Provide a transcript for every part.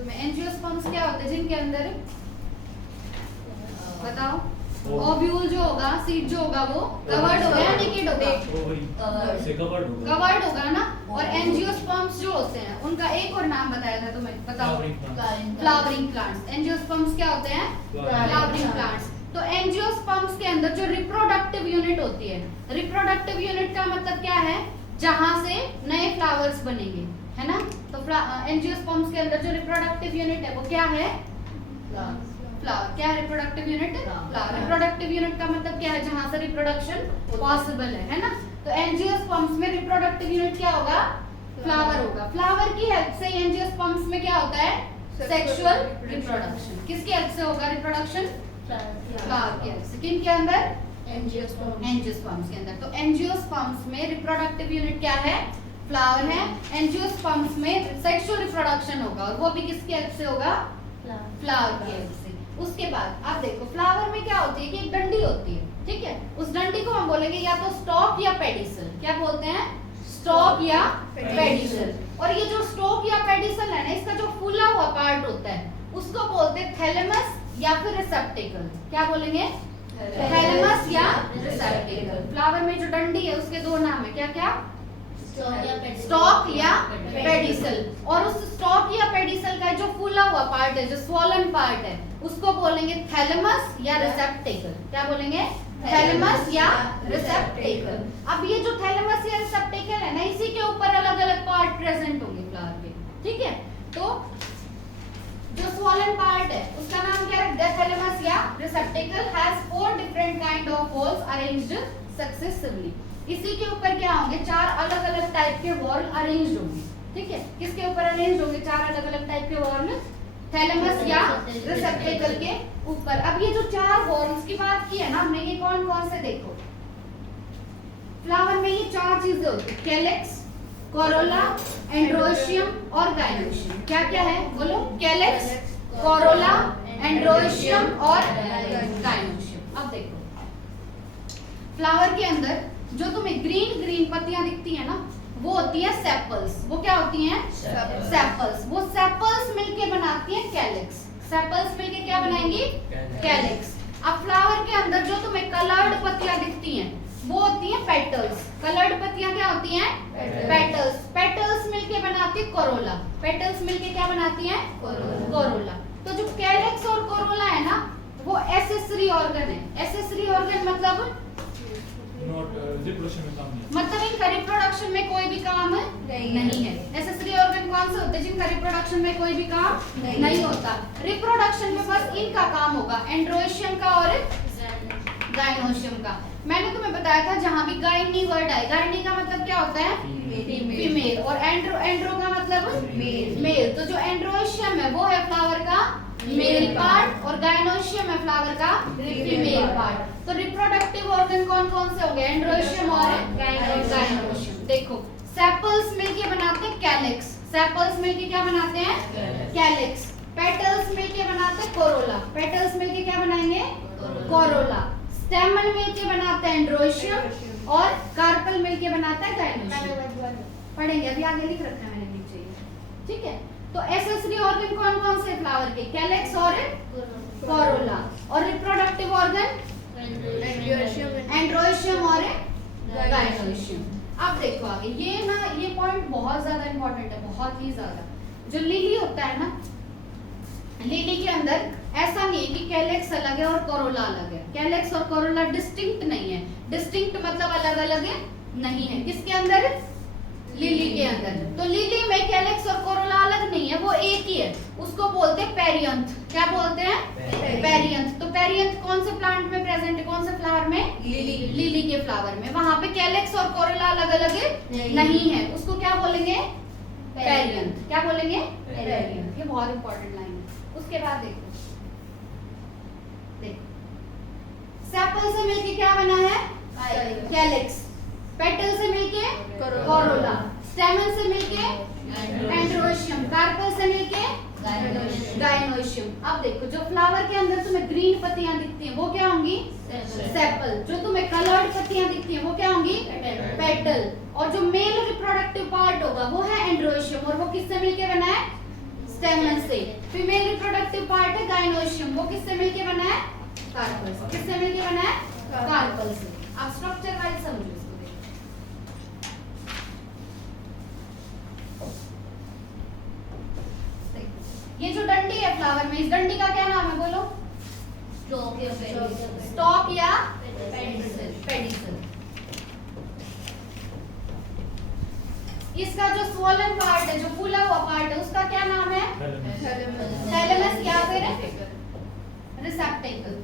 तुम्हें। एंजियोस्पर्म्स क्या होते हैं जिनके अंदर बताओ, ओव्यूल जो होगा, सीड जो होगा वो कवर्ड होगा या नेकेड होगा? कवर्ड होगा ना। और एंजियोस्पर्म्स जो होते हैं उनका एक और नाम बताया था तुम्हें, बताओ। Flowering plants. एंजियोस्पर्म्स क्या होते हैं? Flowering plants. तो एंजियोस्पर्म्स के अंदर जो रिप्रोडक्टिव यूनिट होती है, रिप्रोडक्टिव यूनिट का मतलब क्या है? जहां से नए फ्लावर्स बनेंगे, है ना। तो एंजियोस्पर्म्स के अंदर जो रिप्रोडक्टिव यूनिट है वो क्या है? फ्लावर। क्या है reproductive unit? Flower. Reproductive unit का मतलब क्या है? जहां से रिप्रोडक्शन पॉसिबल है ना। तो एंजियोस्पर्म्स में रिप्रोडक्टिव यूनिट क्या होगा? फ्लावर होगा। फ्लावर की हेल्प से एंजियोस्पर्म्स में क्या होता है? Sexual reproduction. किसकी हेल्प से होगा रिप्रोडक्शन? फ्लावर की हेल्प से। किन के अंदर? एंजियोस्पर्म्स के अंदर। तो एंजियोस्पर्म्स में रिप्रोडक्टिव यूनिट क्या है? फ्लावर है। एंजियोस्पर्म्स में सेक्सुअल रिप्रोडक्शन होगा और वो भी किसकी हेल्प से होगा? फ्लावर की हेल्प से। उसके बाद आप देखो फ्लावर में क्या होती है कि एक डंडी होती है, ठीक है। उस डंडी को हम बोलेंगे या तो स्टॉक या पेडिसल। क्या बोलते हैं? स्टॉक या पेडिसल। और ये जो स्टॉक या पेडिसल है ना, इसका जो फूला हुआ पार्ट होता है उसको बोलते हैं थैलेमस या फिर रिसेप्टेकल। क्या बोलेंगे? थैलेमस या रिसेप्टेकल। फ्लावर में जो डंडी है उसके दो नाम है, क्या क्या? स्टॉक या पेडिसल। और उस स्टॉक या पेडिसल का जो फूला हुआ पार्ट है, जो स्वॉलन पार्ट है, उसको बोलेंगे थैलेमस या रिसेप्टेकल। क्या बोलेंगे? थैलेमस या रिसेप्टेकल। अब ये जो थैलेमस या रिसेप्टेकल है ना, इसी के ऊपर अलग अलग पार्ट प्रेजेंट होंगे फ्लावर के, ठीक है। तो जो स्वॉलन पार्ट है उसका नाम क्या रखते हैं? थैलेमस या receptacle has 4 different kind of walls arranged successively. इसी के ऊपर क्या होंगे? 4 अलग अलग टाइप के वॉल अरेंज होंगे, ठीक है। किसके ऊपर अरेंज होंगे 4 अलग अलग टाइप के वॉल? थैलेमस या रिसेप्टेकल के ऊपर। अब ये जो 4 वॉल्स की बात की है ना हमने, ये कौन कौन से? देखो फ्लावर में ये 4 चीजें होती है, कैलेक्स, कोरोला, एंड्रोशियम और गाइनोशियम। क्या क्या है बोलो? कैलेक्स, कोरोला, एंड्रोशियम और गाइनोशियम। अब देखो फ्लावर के अंदर जो तुम्हें ग्रीन ग्रीन पत्तियां दिखती है ना, वो होती है सेपल्स। वो क्या होती हैं? सेपल्स। वो सेपल्स मिलके बनाती हैं कैलिक्स। सेपल्स मिलके क्या बनाएंगी? कैलिक्स। अब फ्लावर के अंदर जो तुम्हें कलर्ड पत्तियां दिखती हैं वो होती हैं पेटल्स। कलर्ड पत्तियां क्या होती हैं? पेटल्स। पेटल्स मिलके बनाती है कोरोला। पेटल्स मिलके क्या बनाती हैं? कोरोला। तो जो कैलिक्स और कोरोला है ना, वो एसेसरी ऑर्गन है। एसेसरी ऑर्गन मतलब मतलब इनका रिप्रोडक्शन में कोई भी काम नहीं है। एसेसरी ऑर्गन कौन से होते हैं? जिनका रिप्रोडक्शन में कोई भी काम नहीं होता। रिप्रोडक्शन में बस इनका काम होगा, एंड्रोशियम का और गाइनोशियम का। मैंने तुम्हें बताया था जहां भी गाइनी वर्ड आए, गाइनी का मतलब क्या होता है? फीमेल। और एंड्रो का मतलब मेल। तो जो एंड्रोशियम है वो है फ्लावर का मेल पार्ट और गाइनोशियम है फ्लावर का फीमेल पार्ट। तो रिप्रोडक्टिव ऑर्गन कौन कौन से होंगे? एंड्रोशियम और गाइनोशियम। देखो सेपल्स मिलके बनाते हैं कैलिक्स। सेपल्स मिलके क्या बनाते हैं? कैलिक्स। पेटल्स मिलके बनाते हैं कोरोला। पेटल्स मिलके क्या बनाएंगे? कोरोला। स्टेमन मिलके बनाते हैं एंड्रोशियम और कार्पल मिलके बनाता है गाइनोशियम। पढ़ेंगे, अभी आगे लिख रखा है मैंने नीचे, ठीक है। तो एसेसरी ऑर्गन कौन कौन से फ्लावर के? कैलिक्स और कोरोला। और रिप्रोडक्टिव ऑर्गन एंड्रोशियम और गाइनोशियम। अब देखो आगे, ये ना ये पॉइंट बहुत ज्यादा इंपॉर्टेंट है, बहुत ही ज्यादा। जो लिली होता है ना, लिली के अंदर ऐसा नहीं है कि कैलिक्स अलग है और कोरोला अलग है। कैलिक्स और कोरोला डिस्टिंक्ट नहीं है। डिस्टिंक्ट मतलब अलग अलग है नहीं है। किसके अंदर? लिली के अंदर। तो लिली में कैलिक्स और कोरोला अलग नहीं है, वो एक ही है। उसको बोलते हैं पेरियंथ। क्या बोलते हैं? पेरियंथ। तो पेरियंथ कौन से प्लांट में प्रेजेंट है? कौन से फ्लावर में? लिली के फ्लावर में। वहां पे कैलिक्स और कोरोला अलग अलग नहीं है, उसको क्या बोलेंगे? पेरियंथ। क्या बोलेंगे? पेरियंथ। ये बहुत इंपॉर्टेंट लाइन है। उसके बाद देखो सेपल से मिलके क्या बना है? कैलिक्स। पेटल से मिलके कोरोला। स्टेमन से मिलके एंड्रोशियम। कार्पल से मिलके गाइनोशियम। अब देखो जो फ्लावर के अंदर तुम्हें ग्रीन पत्तियां दिखती हैं वो क्या होंगी? सेपल। जो तुम्हें कलर्ड पत्तियां दिखती हैं वो क्या होंगी? पेटल। और जो मेल रिप्रोडक्टिव पार्ट होगा वो है एंड्रोशियम। और वो किससे मिलके बना है? स्टेमन से। फीमेल रिप्रोडक्टिव पार्ट है गाइनोशियम, वो किससे मिलके बना है? कार्पल से। किससे मिलके बना है? कार्पल से। अब स्ट्रक्चर वाइज समझो इसको। ये जो डंडी है फ्लावर में, इस डंडी का क्या नाम है बोलो? स्टॉक या पेडिसल। इसका जो स्वोलन पार्ट है, जो फूला हुआ पार्ट है, उसका क्या नाम है? थैलेमस या फिर रिसेप्टेकल।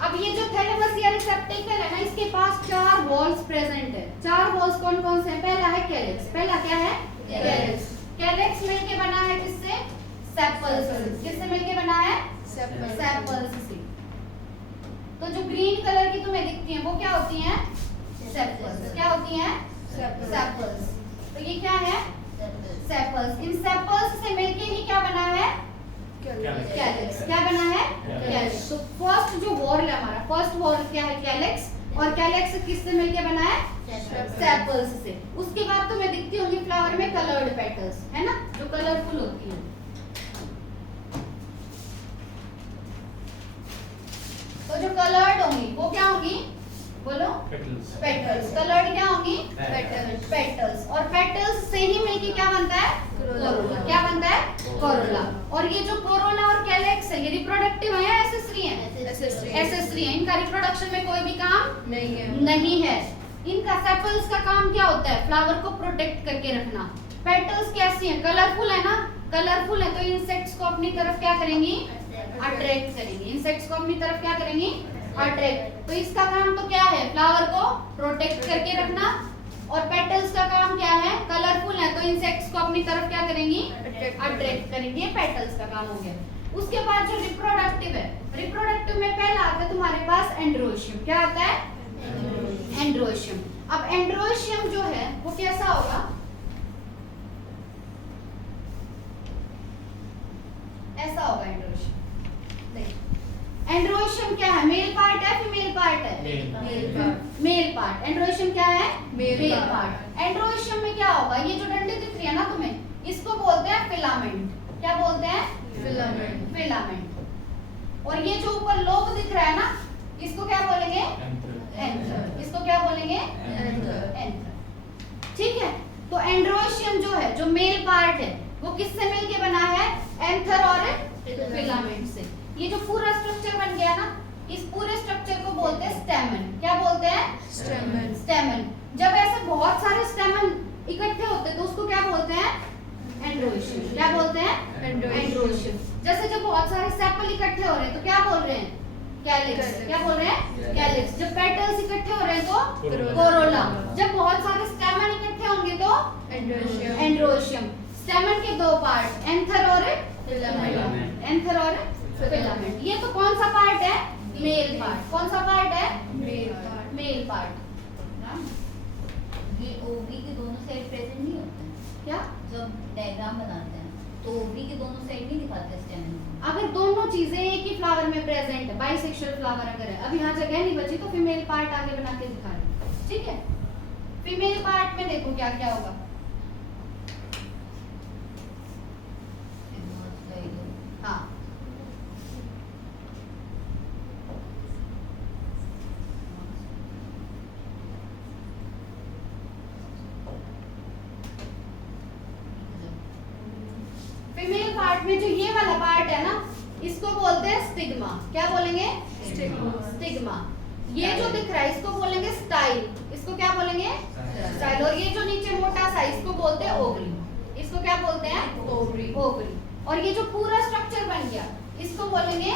अब ये जो थैलेमस या रिसेप्टेकल है ना, इसके पास 4 वॉल्स प्रेजेंट है। 4 वॉल्स कौन कौन से हैं? पहला है कैलिक्स। पहला क्या है? कैलिक्स। कैलिक्स मिलके बना है किससे? सेपल्स से। किससे मिलके बना है? सेपल्स से। तो जो ग्रीन कलर की तुम्हें दिखती हैं वो क्या होती हैं? सेपल्स। क्या होती हैं? सेपल्स। तो ये क्या है? सेपल्स। इन सेपल्स से मिलके ही क्या बना है? कैलिक्स। क्या बना है? कैलिक्स। तो फर्स्ट जो वॉर्ल है हमारा, फर्स्ट वॉर्ल क्या है? कैलिक्स। और कैलिक्स किससे मिलके बना है? सेपल्स से। उसके बाद तुम्हें दिखती होंगी फ्लावर में कलर्ड पेटल्स, है ना, जो कलरफुल होती हैं। तो जो कलर्ड होंगी वो क्या होंगी? बोलो। पेटल्स। कलर्ड क्या होंगी? पेटल्स। और पेटल्स से ही मिलके क्या बनता है? कोरोला। क्या बनता है? कोरोला। और ये जो कोरोला और कैलिक्स है, ये रिप्रोडक्टिव है या एसेसरी है? एसेसरी है। इनका रिप्रोडक्शन में कोई भी काम नहीं है। इनका सेपल्स का काम क्या होता है? फ्लावर को प्रोटेक्ट करके रखना। पेटल्स कैसी हैं? कलरफुल है ना, कलरफुल है तो इंसेक्ट्स को अपनी तरफ क्या करेंगी? अट्रैक्ट करेंगी। इंसेक्ट्स को अपनी तरफ क्या करेंगी? अट्रैक्ट। तो इसका काम तो क्या है? फ्लावर को प्रोटेक्ट करके रखना। और पेटल्स का काम क्या है? कलरफुल है तो इंसेक्ट्स को अपनी तरफ क्या करेंगी? अट्रैक्ट करेंगी। ये पेटल्स का काम हो गया। उसके बाद जो रिप्रोडक्टिव है, रिप्रोडक्टिव में पहला आता है तुम्हारे पास एंड्रोशियम। क्या आता है? एंड्रोशियम। अब एंड्रोशियम जो है वो कैसा होगा? ऐसा होगा एंड्रोशियम। एंड्रोशियम क्या है? मेल पार्ट है, फीमेल पार्ट है? Male part. एंड्रोशियम क्या है? Male part. एंड्रोशियम में क्या होगा? ये जो डंडी दिख रही है ना तुम्हें, इसको बोलते हैं फिलामेंट। क्या बोलते हैं? फिलामेंट। और ये जो ऊपर लोब दिख रहा है ना, इसको क्या बोलेंगे? एंथर। इसको क्या बोलेंगे? एंथर। ठीक है। तो एंड्रोशियम जो है, जो मेल पार्ट है, वो किससे मिलके बना है? एंथर और फिलामेंट से। ये जो पूरा स्ट्रक्चर बन गया ना, इस पूरे स्ट्रक्चर को बोलते हैं स्टेमन। क्या बोलते हैं? स्टेमन। जब ऐसे बहुत सारे स्टेमन इकट्ठे होते हैं तो उसको क्या बोलते हैं? एंड्रोशियम। क्या बोलते हैं? एंड्रोशियम। जैसे जब बहुत सारे सेपल इकट्ठे हो रहे हैं तो क्या बोल रहे हैं? कैलिक्स। क्या बोल रहे हैं? कैलिक्स। जब पेटल्स इकट्ठे हो रहे हैं तो कोरोला। जब बहुत सारे स्टेमन इकट्ठे होंगे तो एंड्रोशियम। स्टेमन के 2 पार्ट, एंथर और फिलामेंट। एंथर और फिलामेंट। ये तो कौन सा पार्ट है? Male part. कौन सा पार्ट है? Male part. ये ओवरी के दोनों साइड प्रेजेंट नहीं होते हैं? क्या? जब डायग्राम बनाते हैं तो ओवरी के दोनों साइड नहीं दिखाते स्टेमन। अगर दोनों चीजें एक ही फ्लावर में प्रेजेंट है, बाइसेक्सुअल फ्लावर अगर है, अब यहाँ जगह नहीं बची तो फीमेल पार्ट आगे बना के दिखा रहे। ठीक है। फीमेल पार्ट में देखो क्या क्या होगा। हाँ, फीमेल पार्ट में जो ये वाला पार्ट है ना, इसको बोलते हैं स्टिग्मा। क्या बोलेंगे? स्टिग्मा। ये जो दिख रहा है इसको बोलेंगे स्टाइल। इसको क्या बोलेंगे? स्टाइल। और ये जो नीचे मोटा सा, इसको बोलते हैं ओवरी। इसको क्या बोलते हैं? ओवरी। और ये जो पूरा स्ट्रक्चर बन गया, इसको बोलेंगे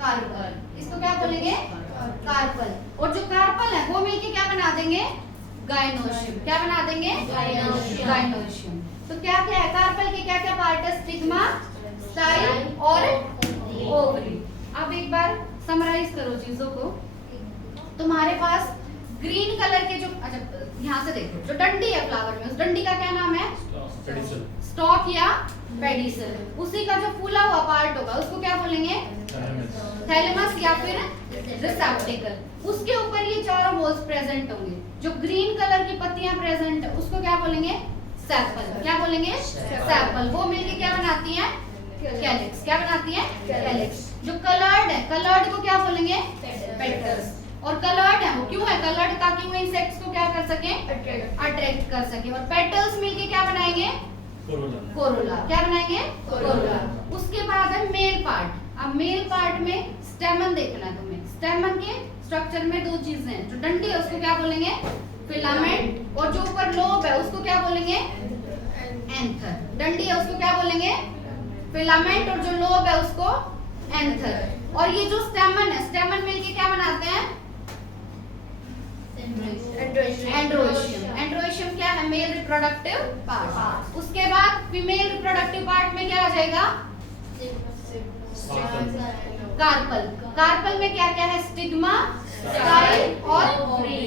कार्पल। इसको क्या बोलेंगे? कार्पल। और जो कार्पल है वो मिलके क्या बना देंगे? गाइनोशियम। क्या बना देंगे? गाइनोशियम। तो क्या क्या है? कार्पल के क्या क्या पार्ट है? स्टिग्मा, स्टाइल और ओवरी। अब एक बार समराइज करो चीजों को। तुम्हारे पास ग्रीन कलर के जो, अच्छा यहाँ से देखो, जो डंडी है फ्लावर में, उस डंडी का क्या नाम है? स्टॉक या पेडिसल। उसी का जो फूला हुआ पार्ट होगा उसको क्या बोलेंगे? थैलेमस या फिर रिसेप्टेकल। उसके ऊपर ये चारों वॉल्स प्रेजेंट होंगे। जो ग्रीन कलर की पत्तियां प्रेजेंट है उसको क्या बोलेंगे? सेपल। क्या बोलेंगे? सेपल। वो मिलके क्या बनाती हैं? कैलिक्स। क्या बनाती हैं? कैलिक्स। जो कलर्ड है, कलर्ड को क्या बोलेंगे? पेटल्स। और कलर्ड है वो क्यों है कलर्ड? ताकि वो इंसेक्ट्स को क्या कर सके? अट्रैक्ट कर सके। और पेटल्स मिलके क्या बनाएंगे? कोरोला। क्या बनाएंगे? कोरोला। उसके बाद है मेल पार्ट। अब मेल पार्ट में स्टेमन देखना है तुम्हें। स्टेमन के स्ट्रक्चर में दो चीजें हैं। जो डंडी है उसको क्या बोलेंगे? फिलामेंट। और जो ऊपर लोब है उसको क्या बोलेंगे? एंथर। डंडी है उसको क्या बोलेंगे? फिलामेंट। और जो लोब है उसको एंथर। और ये जो स्टेमन है, स्टेमन मिलके क्या बनाते हैं? एंड्रोशियम। एंड्रोशियम क्या है? Male reproductive part. उसके बाद फीमेल रिप्रोडक्टिव पार्ट में क्या आ जाएगा? कार्पल। कार्पल में क्या क्या है? स्टिग्मा, स्टाइल और ओवरी।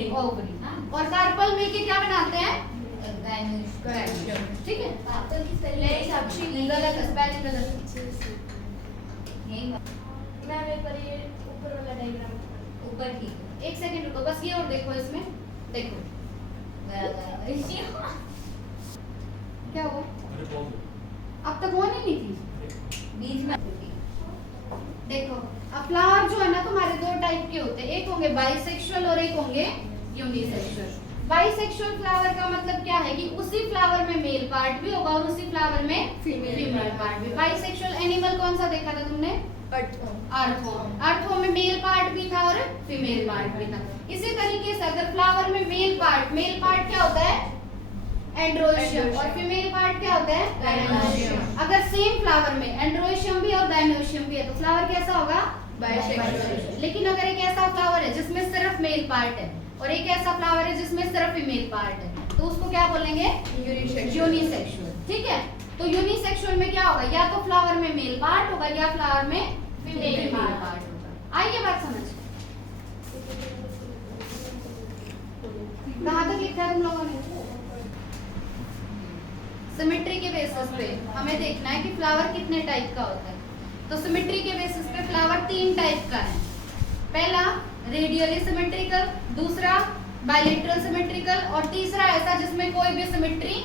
और कार्पल मिलके क्या बनाते हैं? ठीक है। कार्पल की स्पेलिंग गलत है, स्पेलिंग गलत। यही मैम एक बार ये ऊपर वाला डायग्राम ऊपर ठीक एक सेकंड रुको, बस ये और देखो इसमें। देखो क्या हुआ? अब तक होनी नहीं थी। बीच में देखो अब फ्लावर जो है ना तुम्हारे दो टाइप के होते हैं। एक होंगे बाइसेक्सुअल और एक होंगे यूनिसेक्सुअल। बाइसेक्सुअल फ्लावर का मतलब क्या है कि उसी फ्लावर में मेल पार्ट भी होगा और उसी फ्लावर में फीमेल पार्ट भी। बाइसेक्सुअल एनिमल कौन सा देखा था तुमने? अर्थवर्म। अर्थवर्म में मेल पार्ट भी था और फीमेल पार्ट भी था। इसी तरीके से अगर फ्लावर में मेल पार्ट क्या होता है? एंड्रोशियम। और फीमेल पार्ट क्या होता है? गाइनोशियम। अगर सेम फ्लावर में एंड्रोशियम भी और गाइनोशियम भी है तो फ्लावर कैसा होगा? बाइसेक्सुअल। लेकिन अगर एक ऐसा फ्लावर है जिसमें सिर्फ मेल पार्ट है और एक ऐसा फ्लावर है जिसमें सिर्फ फीमेल पार्ट है तो उसको क्या बोलेंगे? यूनिसेक्सुअल। ठीक है। तो यूनिसेक्सुअल में क्या होगा? या तो फ्लावर में मेल पार्ट होगा या फ्लावर में फीमेल पार्ट होगा। आइए बात समझ। कहाँ तक लिखा है तुम लोगों ने? सिमेट्री के बेसिस पे हमें देखना है कि फ्लावर कितने टाइप का होता है। तो सिमेट्री के बेसिस पे फ्लावर 3 टाइप का है। पहला रेडियली सिमेट्रिकल, दूसरा बाइलेटरल सिमेट्रिकल और तीसरा ऐसा जिसमें कोई भी सिमेट्री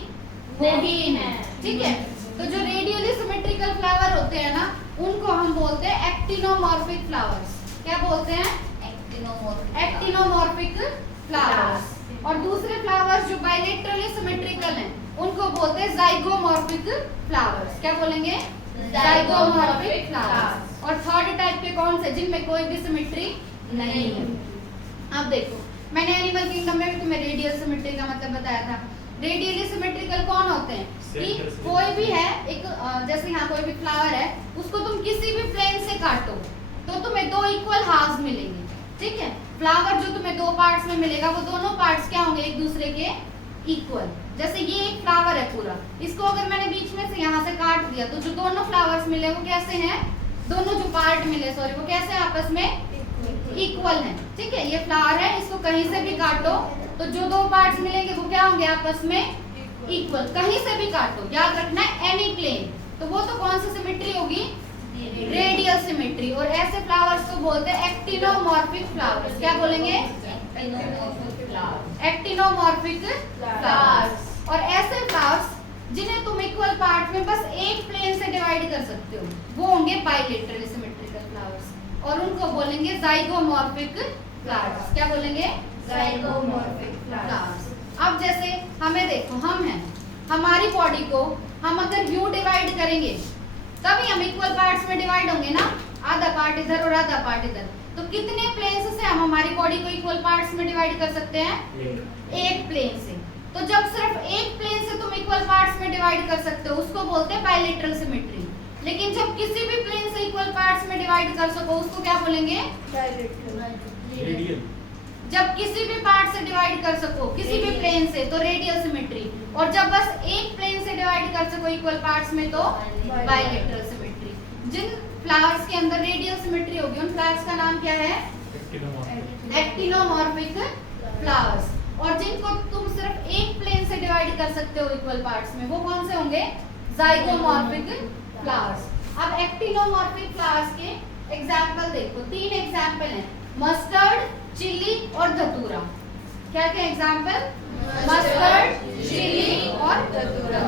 नहीं है। ठीक है। तो जो रेडियली सिमेट्रिकल फ्लावर होते हैं ना उनको हम बोलते हैं एक्टिनोमॉर्फिक फ्लावर्स। क्या बोलते हैं? Actinomorphic flowers. और दूसरे फ्लावर्स जो बाइलेटरली सिमेट्रिकल हैं उनको बोलते हैं जाइगोमॉर्फिक फ्लावर्स। क्या बोलेंगे? Zygomorphic flowers. और थर्ड टाइप के कौन से? जिनमें कोई भी सिमेट्री नहीं है। अब देखो मैंने एनिमल किंगडम में भी तुम्हें रेडियल सिमेट्री का मतलब बताया था। रेडियली सिमेट्रिकल कौन होते हैं? कि कोई भी है एक जैसे यहाँ कोई भी फ्लावर है उसको तुम किसी भी प्लेन से काटो तो तुम्हें 2 इक्वल हाफ्स मिलेंगे। ठीक है। फ्लावर जो तुम्हें 2 पार्ट्स में मिलेगा वो दोनों पार्ट्स क्या होंगे? एक दूसरे के इक्वल। जैसे ये एक फ्लावर है पूरा, इसको अगर मैंने बीच में से यहाँ से काट दिया तो जो दोनों फ्लावर्स मिले वो कैसे हैं? दोनों जो पार्ट मिले वो कैसे आपस में इक्वल हैं। ठीक है। ये फ्लावर है, इसको कहीं से भी काटो तो जो 2 पार्ट्स मिलेंगे वो क्या होंगे? आपस में इक्वल। कहीं से भी काटो, याद रखना है एनी प्लेन। तो वो तो कौन सी सिमेट्री होगी? Radial symmetry. और ऐसे फ्लावर्स को बोलते हैं एक्टिनोमॉर्फिक फ्लावर्स। क्या बोलेंगे? Actinomorphic flowers. और ऐसे फ्लावर्स जिन्हें तुम इक्वल पार्ट में बस एक प्लेन से डिवाइड कर सकते हो वो होंगे बाइलेटरल सिमेट्रिकल फ्लावर्स। और उनको बोलेंगे जाइगोमॉर्फिक फ्लावर्स। क्या बोलेंगे? Zygomorphic flowers. अब जैसे हमें देखो, हम हैं, हमारी बॉडी को हम अगर यूं डिवाइड करेंगे तभी हम इक्वल पार्ट्स में डिवाइड होंगे ना। आधा पार्ट इधर और आधा पार्ट इधर। तो कितने प्लेन्स से हम हमारी बॉडी को इक्वल पार्ट्स में डिवाइड कर सकते हैं? एक प्लेन से। तो जब सिर्फ एक प्लेन से तुम इक्वल पार्ट्स में डिवाइड कर सकते हो उसको बोलते हैं बाइलेटरल सिमेट्री। लेकिन जब किसी भी प्लेन से इक्वल पार्ट्स में डिवाइड कर सको उसको क्या बोलेंगे? रेडियल। जब किसी भी पार्ट से डिवाइड कर सको किसी भी प्लेन से तो रेडियल सिमेट्री। और जब बस एक प्लेन से डिवाइड कर सको इक्वल पार्ट्स में तो बाइलेटरल सिमेट्री। जिन फ्लावर्स के अंदर रेडियल सिमेट्री होगी उन फ्लावर्स का नाम क्या है? Actinomorphic flowers. और जिनको तुम सिर्फ एक प्लेन से डिवाइड कर सकते हो इक्वल पार्ट्स में वो कौन से होंगे? Zygomorphic flowers. अब एक्टिनोमॉर्फिक फ्लावर्स के एग्जाम्पल देखो, 3 एग्जाम्पल हैं, मस्टर्ड, चिली और धतूरा। क्या क्या एग्जाम्पल? मस्टर्ड, चिली और धतूरा।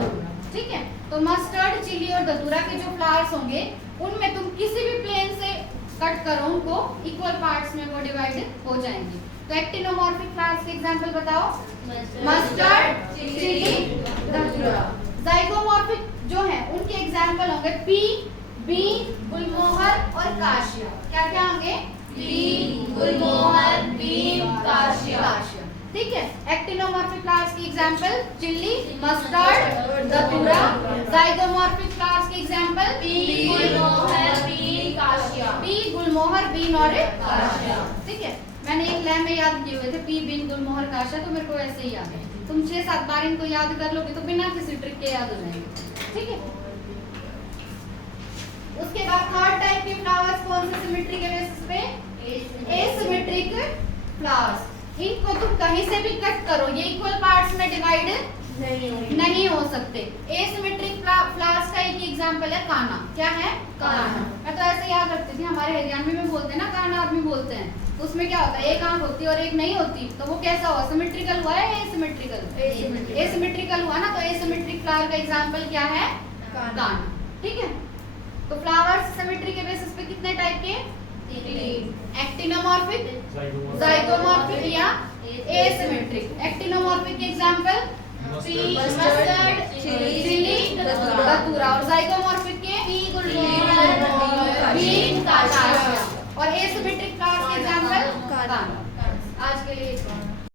ठीक है, तो मस्टर्ड, चिली और धतूरा के जो फ्लावर्स होंगे उनमें तुम किसी भी प्लेन से कट करो, उनको इक्वल पार्ट्स में वो डिवाइडेड हो जाएंगे। तो एक्टिनोमॉर्फिक फ्लावर्स के एग्जांपल बताओ? मस्टर्ड, चिली, धतूरा। जाइगोमॉर्फिक जो है उनके एग्जांपल होंगे पी, बीन, गुलमोहर और काशिया। क्या क्या होंगे? Bean, gulmohar, bean, cassia. ठीक है, एक्टिनोमॉर्फिक फ्लावर्स की example chilli, mustard, datura. Zygomorphic flowers की example bean, gulmohar, bean, cassia. Pea, gulmohar, bean और काशिया। ठीक है, मैंने एक लैम में याद किए हुए थे पी, बीन, गुलमोहर, काशिया, तो मेरे को ऐसे ही याद है। तुम 6-7 बार इनको याद कर लोगे तो बिना किसी ट्रिक के याद हो जाएंगे। ठीक है, उसके बाद थर्ड टाइप के फ्लावर्स कौन से? सिमेट्री के बेसिस पे एसिमेट्रिक फ्लावर्स। इनको तुम कहीं से भी कट करो, ये इक्वल पार्ट्स में डिवाइड नहीं हो सकते। एसिमेट्रिक फ्लावर्स का एक एग्जांपल है काना। क्या है? काना। मैं तो ऐसे याद रखती थी, हमारे हरियाणवी में बोलते हैं ना काना आदमी बोलते हैं, तो उसमें क्या होता है? एक आंख होती है और एक नहीं होती, तो वो कैसा हुआ? सिमेट्रिकल हुआ है? एसिमेट्रिकल? एसिमेट्रिकल हुआ ना, तो एसिमेट्रिक फ्लावर का एग्जांपल क्या है? काना। ठीक है, तो फ्लावर्स सिमेट्री के बेसिस पे कितने टाइप के? एक्टिनोमॉर्फिक, जाइगोमॉर्फिक या एसिमेट्रिक। एक्टिनोमॉर्फिक के एग्जांपल मस्टर्ड, चिली, धतूरा। और जाइगोमॉर्फिक के बीन, काशिया। और एसिमेट्रिक फ्लावर्स के एग्जांपल काना। आज के लिए